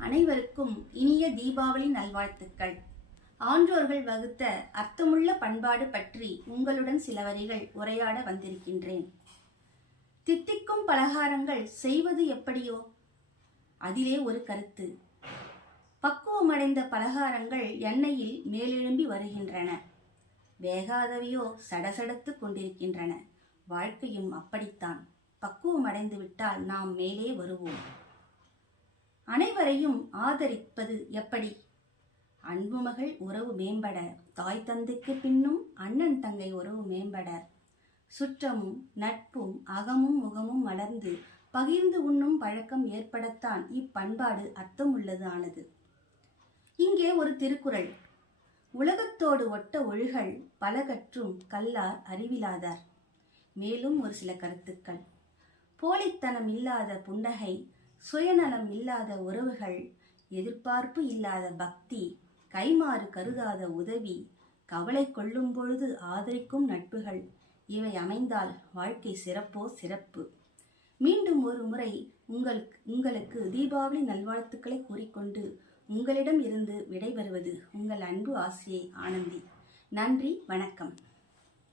அனைவருக்கும் இனிய தீபாவளி நல்வாழ்த்துக்கள். ஆன்றோர்கள் வகுத்த அர்த்தமுள்ள பண்பாடு பற்றி உங்களுடன் சில வரிகள் உரையாட வந்திருக்கின்றேன். தித்திக்கும் பலகாரங்கள் செய்வது எப்படியோ அதிலே ஒரு கருத்து. பக்குவமடைந்த பலகாரங்கள் எண்ணெயில் மேலெழும்பி வருகின்றன. வேகாதவையோ சடசடத்து கொண்டிருக்கின்றன. வாழ்க்கையும் அப்படித்தான். பக்குவமடைந்து விட்டால் நாம் மேலே வருவோம். அனைவரையும் ஆதரிப்பது எப்படி? அன்புமகள் உறவு மேம்பட, தாய் தந்தைக்கு பின்னும் அண்ணன் தங்கை உறவு மேம்பட, சுற்றமும் நட்பும் அகமும் முகமும் மலர்ந்து பகிர்ந்து உண்ணும் பழக்கம் ஏற்படத்தான் இப்பண்பாடு அர்த்தமுள்ளது ஆனது. இங்கே ஒரு திருக்குறள். உலகத்தோடு ஒட்ட ஒழுகல் பல கற்றும் கல்லார் அறிவிலாதார். மேலும் ஒரு சில கருத்துக்கள். போலித்தனம் இல்லாத புன்னகை, சுயநலம் இல்லாத உறவுகள், எதிர்பார்ப்பு இல்லாத பக்தி, கைமாறு கருதாத உதவி, கவலை கொள்ளும் பொழுது ஆதரிக்கும் நட்புகள், இவை அமைந்தால் வாழ்க்கை சிறப்போ சிறப்பு. மீண்டும் ஒரு முறை உங்களுக்கு தீபாவளி நல்வாழ்த்துக்களை கூறிக்கொண்டு உங்களிடம் இருந்து விடைபெறுவது உங்கள் அன்பு ஆசிரியை ஆனந்தி. நன்றி, வணக்கம்.